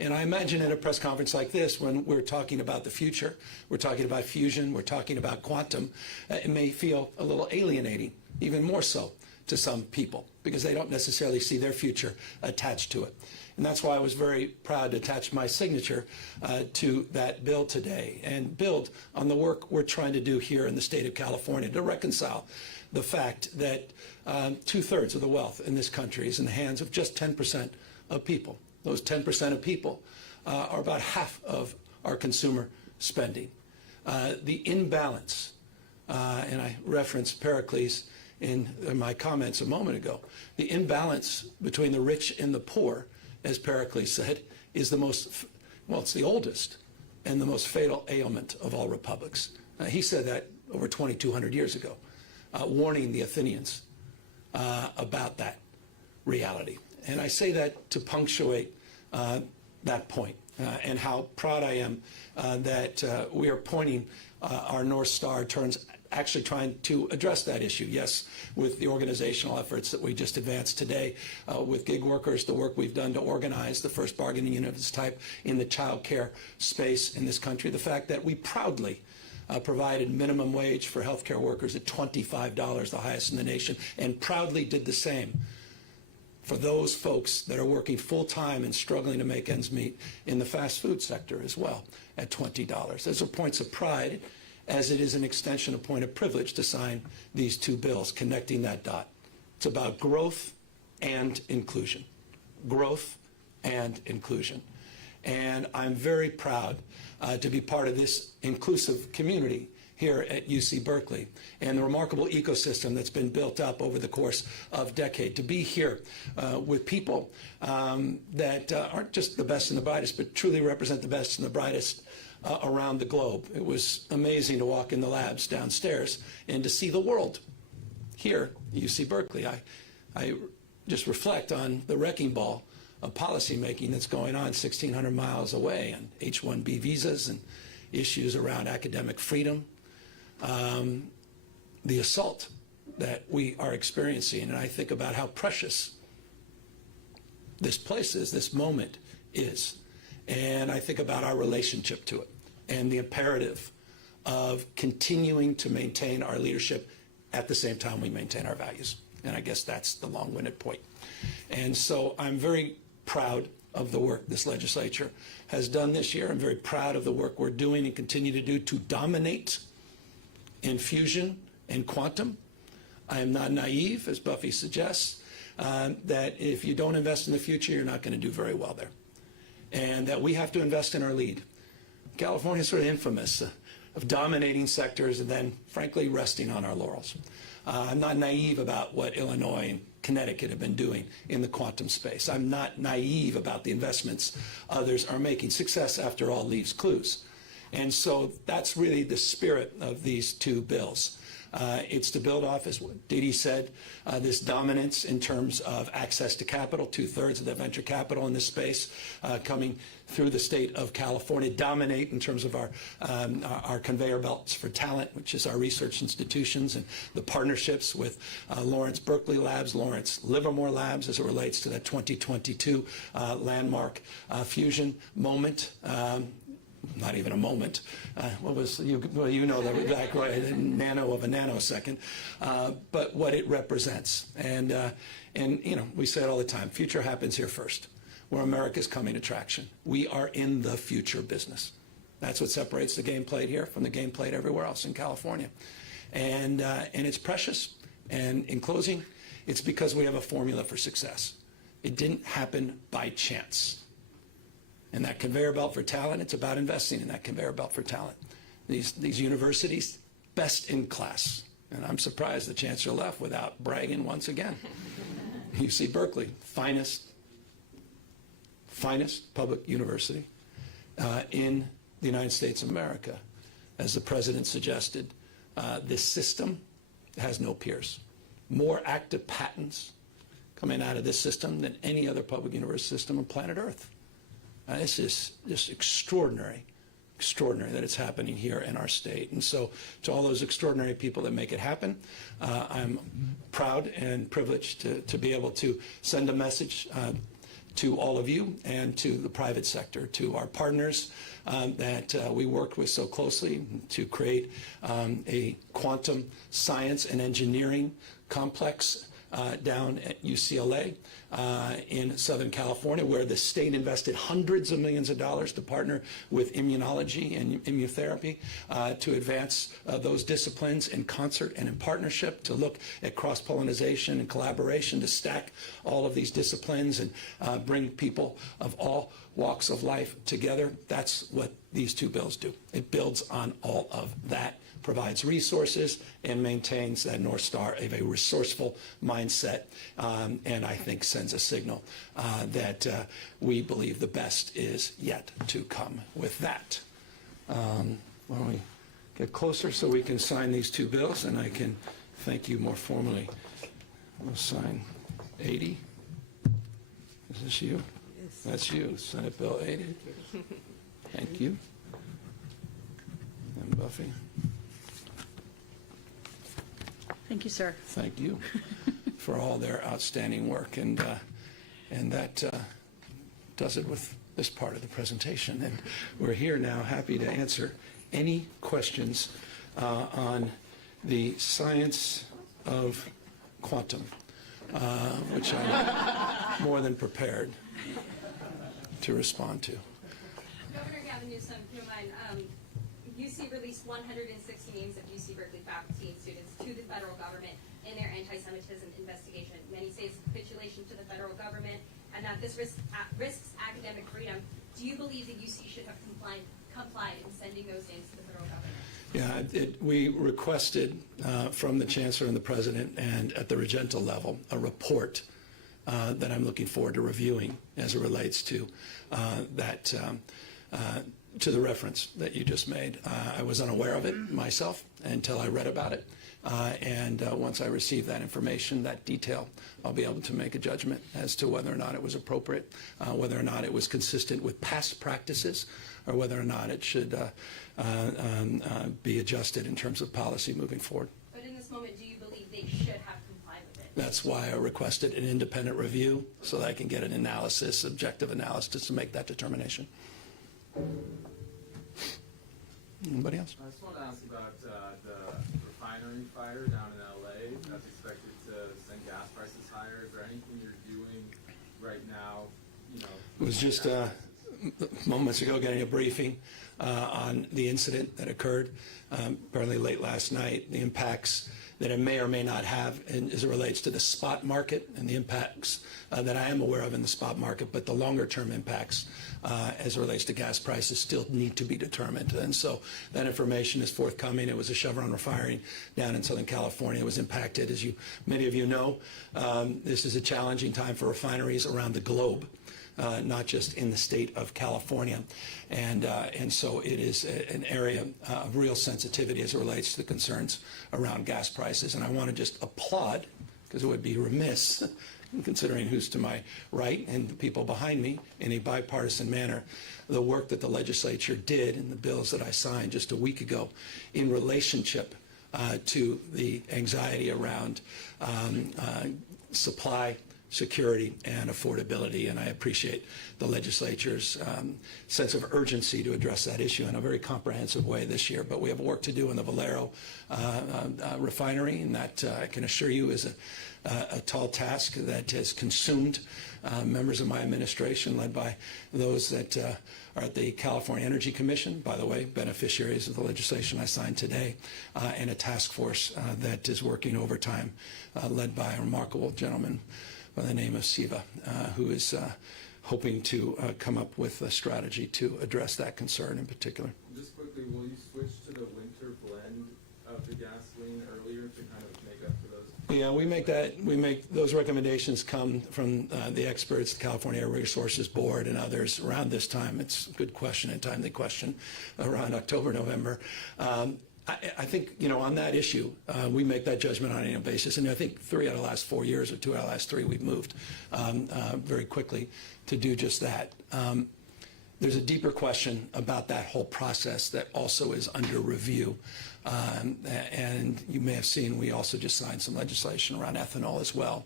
And I imagine at a press conference like this, when we're talking about the future, we're talking about fusion, we're talking about quantum, it may feel a little alienating, even more so to some people, because they don't necessarily see their future attached to it. And that's why I was very proud to attach my signature to that bill today and build on the work we're trying to do here in the state of California to reconcile the fact that 2/3 of the wealth in this country is in the hands of just 10% of people. Those 10% of people are about half of our consumer spending. The imbalance, and I referenced Pericles in my comments a moment ago, the imbalance between the rich and the poor, as Pericles said, is the most, well, it's the oldest and the most fatal ailment of all republics. He said that over 2,200 years ago, warning the Athenians about that reality. And I say that to punctuate that point and how proud I am that we are pointing our North Star turns actually trying to address that issue. Yes, with the organizational efforts that we just advanced today, with gig workers, the work we've done to organize the first bargaining unit of its type in the child care space in this country, the fact that we proudly provided minimum wage for healthcare workers at $25, the highest in the nation, and proudly did the same for those folks that are working full-time and struggling to make ends meet in the fast food sector as well at $20. Those are points of pride, as it is an extension of point of privilege to sign these two bills, connecting that dot. It's about growth and inclusion. Growth and inclusion. And I'm very proud to be part of this inclusive community here at UC Berkeley and the remarkable ecosystem that's been built up over the course of decades. To be here with people that aren't just the best and the brightest, but truly represent the best and the brightest around the globe. It was amazing to walk in the labs downstairs and to see the world here at UC Berkeley. I just reflect on the wrecking ball of policymaking that's going on 1,600 miles away on H-1B visas and issues around academic freedom, the assault that we are experiencing. And I think about how precious this place is, this moment is. And I think about our relationship to it and the imperative of continuing to maintain our leadership at the same time we maintain our values. And I guess that's the long-winded point. And so I'm very proud of the work this legislature has done this year. I'm very proud of the work we're doing and continue to do to dominate in fusion and quantum. I am not naive, as Buffy suggests, that if you don't invest in the future, you're not going to do very well there. And that we have to invest in our lead. California is sort of infamous of dominating sectors and then, frankly, resting on our laurels. I'm not naive about what Illinois and Connecticut have been doing in the quantum space. I'm not naive about the investments others are making. Success, after all, leaves clues. And so that's really the spirit of these two bills. It's to build off, as Didi said, this dominance in terms of access to capital, 2/3 of the venture capital in this space coming through the state of California, dominate in terms of our conveyor belts for talent, which is our research institutions and the partnerships with Lawrence Berkeley Labs, Lawrence Livermore Labs as it relates to that 2022 landmark fusion moment. Not even a moment. What was well, you know that right, a nano of a nanosecond, but what it represents. And you know, we say it all the time. Future happens here first, where America's coming attraction. We are in the future business. That's what separates the game played here from the game played everywhere else in California, and it's precious. And in closing, it's because we have a formula for success. It didn't happen by chance. And that conveyor belt for talent, it's about investing in that conveyor belt for talent. These universities, best in class. And I'm surprised the chancellor left without bragging once again. UC Berkeley, finest public university in the United States of America. As the president suggested, this system has no peers. More active patents coming out of this system than any other public university system on planet Earth. This is just extraordinary that it's happening here in our state. And so to all those extraordinary people that make it happen, I'm proud and privileged to be able to send a message to all of you and to the private sector, to our partners that we worked with so closely to create a quantum science and engineering complex down at UCLA in Southern California, where the state invested hundreds of millions of dollars to partner with immunology and immunotherapy to advance those disciplines in concert and in partnership, to look at cross-pollination and collaboration, to stack all of these disciplines and bring people of all walks of life together. That's what these two bills do. It builds on all of that, provides resources, and maintains that North Star of a resourceful mindset, and I think sends a signal that we believe the best is yet to come. With that, why don't we get closer so we can sign these two bills, and I can thank you more formally. We'll sign 80. Is this you? Yes. That's you, Senate Bill 80. Thank you. And Buffy. Thank you, sir. Thank you for all their outstanding work, and that does it with this part of the presentation. And we're here now, happy to answer any questions on the science of quantum, which I'm more than prepared to respond to. Governor Gavin Newsom, if you don't mind, UC released 160 names of UC Berkeley faculty and students to the federal government in their anti-Semitism investigation. Many say it's capitulation to the federal government and that this risks academic freedom. Do you believe that UC should have complied in sending those names to the federal government? Yeah, we requested from the Chancellor and the President and at the regental level a report that I'm looking forward to reviewing as it relates to that to the reference that you just made. I was unaware of it myself until I read about it. And once I receive that information, that detail, I'll be able to make a judgment as to whether or not it was appropriate, whether or not it was consistent with past practices, or whether or not it should be adjusted in terms of policy moving forward. But in this moment, do you believe they should have complied with it? That's why I requested an independent review, so that I can get an analysis, objective analysis, to make that determination. Anybody else? I just want to ask about the refinery fire down in LA that's expected to send gas prices higher. Is there anything you're doing right now? It was just moments ago getting a briefing on the incident that occurred apparently late last night, the impacts that it may or may not have as it relates to the spot market, and the impacts that I am aware of in the spot market, but the longer term impacts as it relates to gas prices still need to be determined. And so that information is forthcoming. It was a Chevron refinery down in Southern California. It was impacted, as many of you know. This is a challenging time for refineries around the globe. Not just in the state of California. And so it is an area of real sensitivity as it relates to the concerns around gas prices. And I want to just applaud, because it would be remiss, considering who's to my right and the people behind me, in a bipartisan manner, the work that the legislature did in the bills that I signed just a week ago in relationship to the anxiety around supply, security, and affordability. And I appreciate the legislature's sense of urgency to address that issue in a very comprehensive way this year. But we have work to do in the Valero refinery, and that I can assure you is a tall task that has consumed members of my administration, led by those that are at the California Energy Commission, by the way, beneficiaries of the legislation I signed today, and a task force that is working overtime, led by a remarkable gentleman by the name of Siva, who is hoping to come up with a strategy to address that concern in particular. Just quickly, will you switch to the winter blend of the gasoline earlier to kind of make up for those? Yeah, we make those recommendations come from the experts, the California Air Resources Board and others around this time. It's a good question and timely question, around October, November. I think, on that issue, we make that judgment on an annual basis. And I think 3 out of the last 4 years or 2 out of the last 3, we've moved very quickly to do just that. there's a deeper question about that whole process that also is under review. And you may have seen we also just signed some legislation around ethanol as well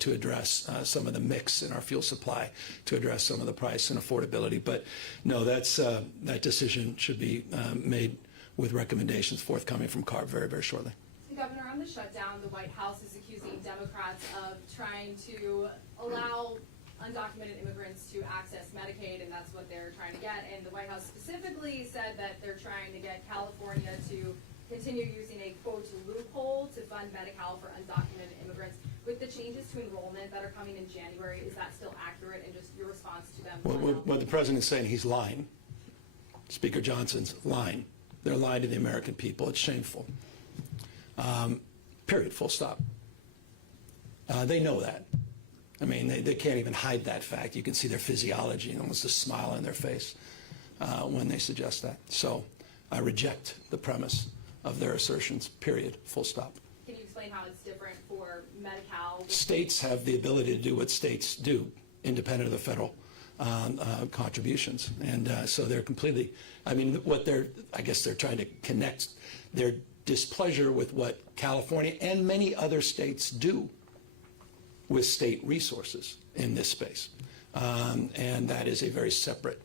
to address some of the mix in our fuel supply, to address some of the price and affordability. But no, that decision should be made with recommendations forthcoming from CARB very, very shortly. Governor, on the shutdown, the White House is accusing Democrats of trying to allow undocumented immigrants to access Medicaid, and that's what they're trying to get. And the White House specifically said that they're trying to get California to continue using a, quote, loophole to fund Medi-Cal for undocumented immigrants. With the changes to enrollment that are coming in January, is that still accurate, and just your response to them? What the president's saying, he's lying. Speaker Johnson's lying. They're lying to the American people. It's shameful. Period, full stop. They know that. I mean, they can't even hide that fact. You can see their physiology and almost a smile on their face when they suggest that. So I reject the premise of their assertions, period, full stop. Can you explain how it's different for Medi-Cal? States have the ability to do what states do, independent of the federal contributions. And so they're completely, I mean, I guess they're trying to connect their displeasure with what California and many other states do with state resources in this space. And that is a very separate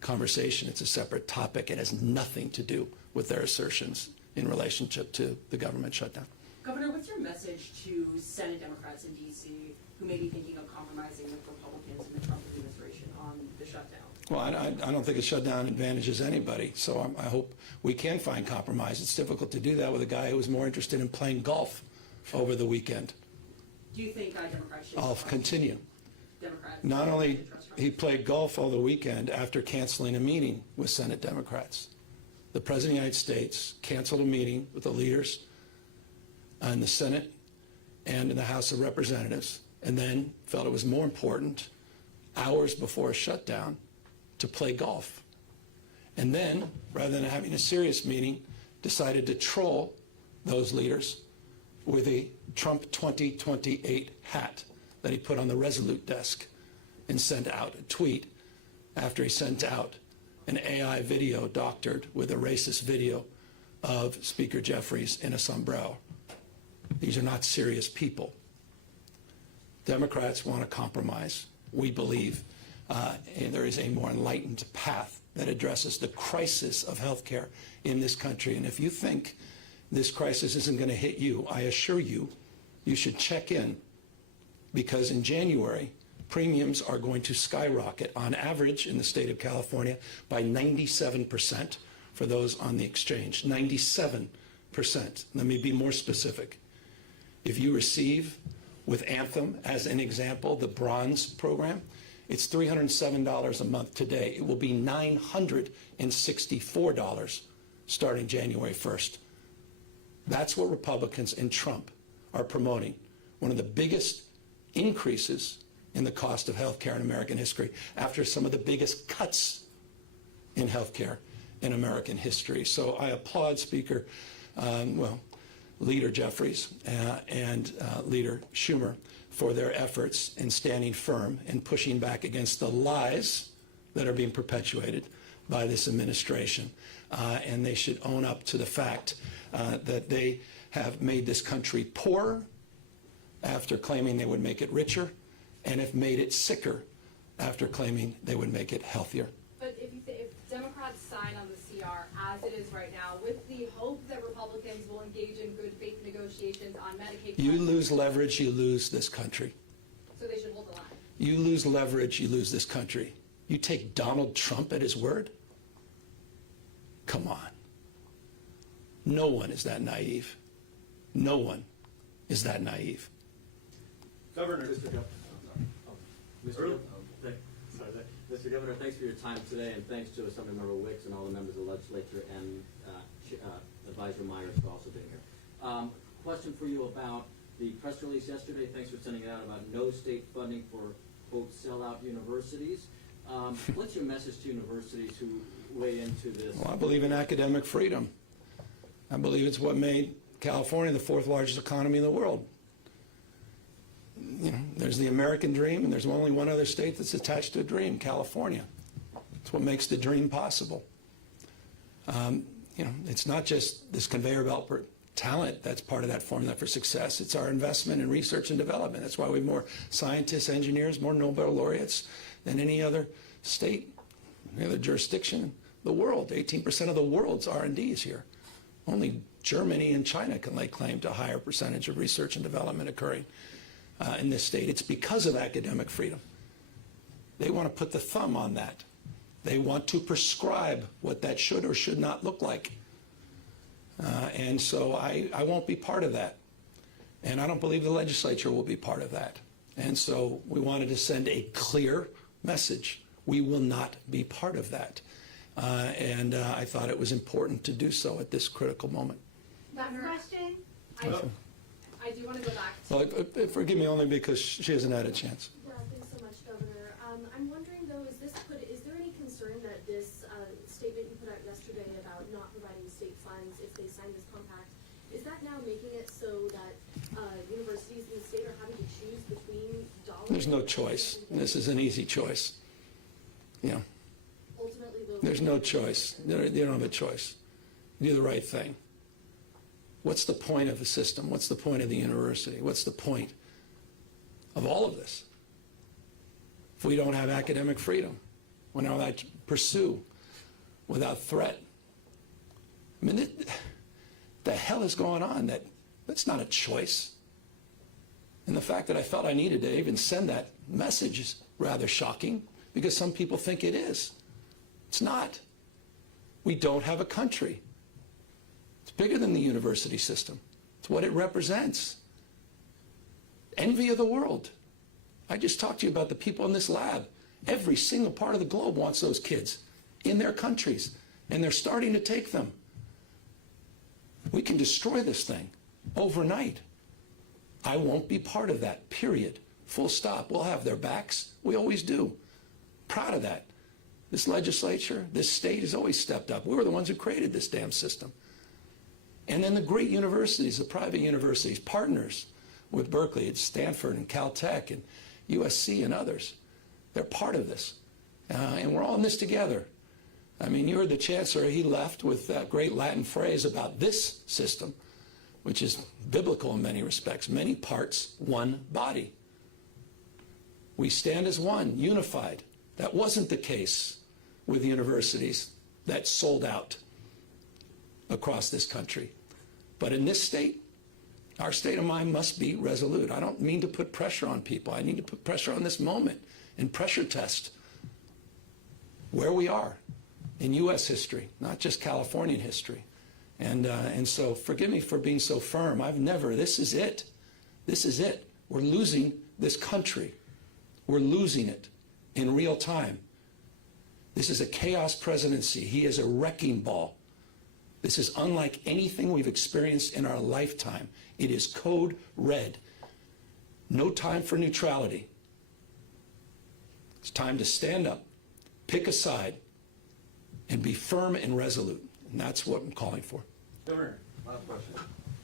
conversation. It's a separate topic. It has nothing to do with their assertions in relationship to the government shutdown. Governor, what's your message to Senate Democrats in D.C. who may be thinking of compromising with Republicans in the Trump administration on the shutdown? Well, I don't think a shutdown advantages anybody, so I hope we can find compromise. It's difficult to do that with a guy who was more interested in playing golf over the weekend. Do you think Democrats should? I'll continue. Democrats. Not only he played golf all the weekend after canceling a meeting with Senate Democrats. The President of the United States canceled a meeting with the leaders in the Senate and in the House of Representatives, and then felt it was more important, hours before a shutdown, to play golf. And then, rather than having a serious meeting, decided to troll those leaders with a Trump 2028 hat that he put on the Resolute desk and sent out a tweet after he sent out an AI video doctored with a racist video of Speaker Jeffries in a sombrero. These are not serious people. Democrats want to compromise. We believe there is a more enlightened path that addresses the crisis of health care in this country. And if you think this crisis isn't going to hit you, I assure you, you should check in, because in January, premiums are going to skyrocket on average in the state of California by 97% for those on the exchange. 97%. Let me be more specific. If you receive with Anthem, as an example, the Bronze program, it's $307 a month today. It will be $964 starting January 1st. That's what Republicans and Trump are promoting. One of the biggest increases in the cost of health care in American history, after some of the biggest cuts in health care in American history. So I applaud Speaker, Leader Jeffries and Leader Schumer for their efforts in standing firm and pushing back against the lies that are being perpetuated by this administration. And they should own up to the fact that they have made this country poorer after claiming they would make it richer, and have made it sicker after claiming they would make it healthier. But if Democrats sign on the CR as it is right now, with the hope that Republicans will engage in good faith negotiations on Medicaid, You lose leverage, you lose this country. so they should hold the line. You lose leverage, you lose this country. You take Donald Trump at his word? Come on. No one is that naive. No one is that naive. Governor. Mr. Governor, thanks for your time today, and thanks to Assemblymember Wicks and all the members of the legislature and Advisor Myers for also being here. Question for you about the press release yesterday. Thanks for sending it out about no state funding for, quote, sellout universities. What's your message to universities who weigh into this? Well, I believe in academic freedom. I believe it's what made California the fourth largest economy in the world. You know, there's the American dream, and there's only one other state that's attached to a dream, California. It's what makes the dream possible. It's not just this conveyor belt for talent that's part of that formula for success. It's our investment in research and development. That's why we have more scientists, engineers, more Nobel laureates than any other state, any other jurisdiction in the world. 18% of the world's R&D is here. Only Germany and China can lay claim to a higher percentage of research and development occurring in this state. It's because of academic freedom. They want to put the thumb on that. They want to prescribe what that should or should not look like. And so I won't be part of that. And I don't believe the legislature will be part of that. And so we wanted to send a clear message. We will not be part of that. And I thought it was important to do so at this critical moment. Last question. I do want to go back to. Well, forgive me only because she hasn't had a chance. Yeah, thanks so much, Governor. I'm wondering though, is there any concern that this statement you put out yesterday about not providing state funds if they sign this compact, is that now making it so that universities in the state are having to choose between dollars? There's no choice. This is an easy choice. Ultimately, though, There's no choice. You don't have a choice. You do the right thing. What's the point of the system? What's the point of the university? What's the point of all of this? If we don't have academic freedom, we're not allowed to pursue without threat. I mean, the hell is going on? That's not a choice. And the fact that I felt I needed to even send that message is rather shocking because some people think it is. It's not. We don't have a country. It's bigger than the university system. It's what it represents. Envy of the world. I just talked to you about the people in this lab. Every single part of the globe wants those kids in their countries, and they're starting to take them. We can destroy this thing overnight. I won't be part of that, period. Full stop. We'll have their backs. We always do. Proud of that. This legislature, this state has always stepped up. We were the ones who created this damn system. And then the great universities, the private universities, partners with Berkeley, it's Stanford and Caltech and USC and others. They're part of this. And we're all in this together. I mean, you heard the chancellor, he left with that great Latin phrase about this system, which is biblical in many respects. Many parts, one body. We stand as one, unified. That wasn't the case with universities that sold out across this country. But in this state, our state of mind must be resolute. I don't mean to put pressure on people. I need to put pressure on this moment and pressure test where we are in U.S. history, not just Californian history. And so forgive me for being so firm. This is it. This is it. We're losing this country. We're losing it in real time. This is a chaos presidency. He is a wrecking ball. This is unlike anything we've experienced in our lifetime. It is code red. No time for neutrality. It's time to stand up, pick a side, and be firm and resolute. And that's what I'm calling for. Governor, last question.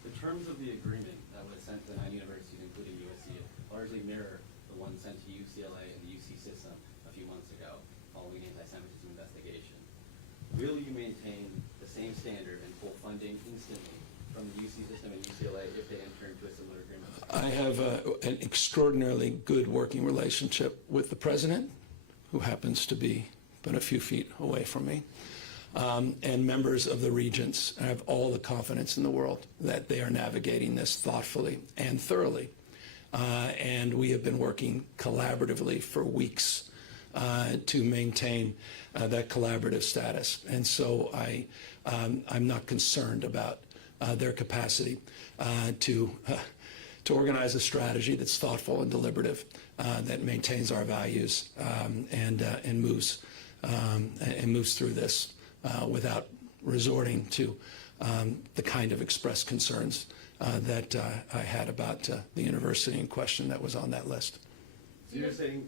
The terms of the agreement that was sent to the 9 universities, including USC, largely mirror the one sent to UCLA and the UC system a few months ago following anti-Semitism investigation. Will you maintain the same standard and full funding instantly from the UC system and UCLA if they enter into a similar agreement? I have an extraordinarily good working relationship with the president, who happens to be but a few feet away from me, and members of the regents. I have all the confidence in the world that they are navigating this thoughtfully and thoroughly. And we have been working collaboratively for weeks to maintain that collaborative status. And so I'm not concerned about their capacity to organize a strategy that's thoughtful and deliberative, that maintains our values and moves through this without resorting to the kind of expressed concerns that I had about the university in question that was on that list. So you're saying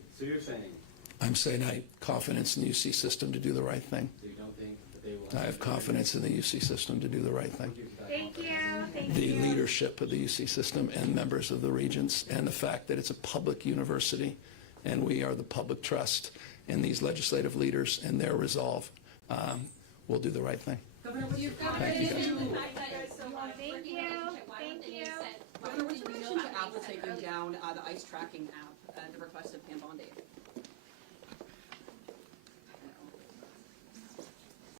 I'm saying I have confidence in the UC system to do the right thing. so you don't think that they will? I have confidence in the UC system to do the right thing. Thank you. Thank The you. leadership of the UC system and members of the regents, and the fact that it's a public university and we are the public trust, and these legislative leaders and their resolve, we'll do the right thing. Governor, what's your Thank you, guys. Thank you. Governor, what's your reaction to Apple taking down the ICE tracking app at the request of Pam Bondi?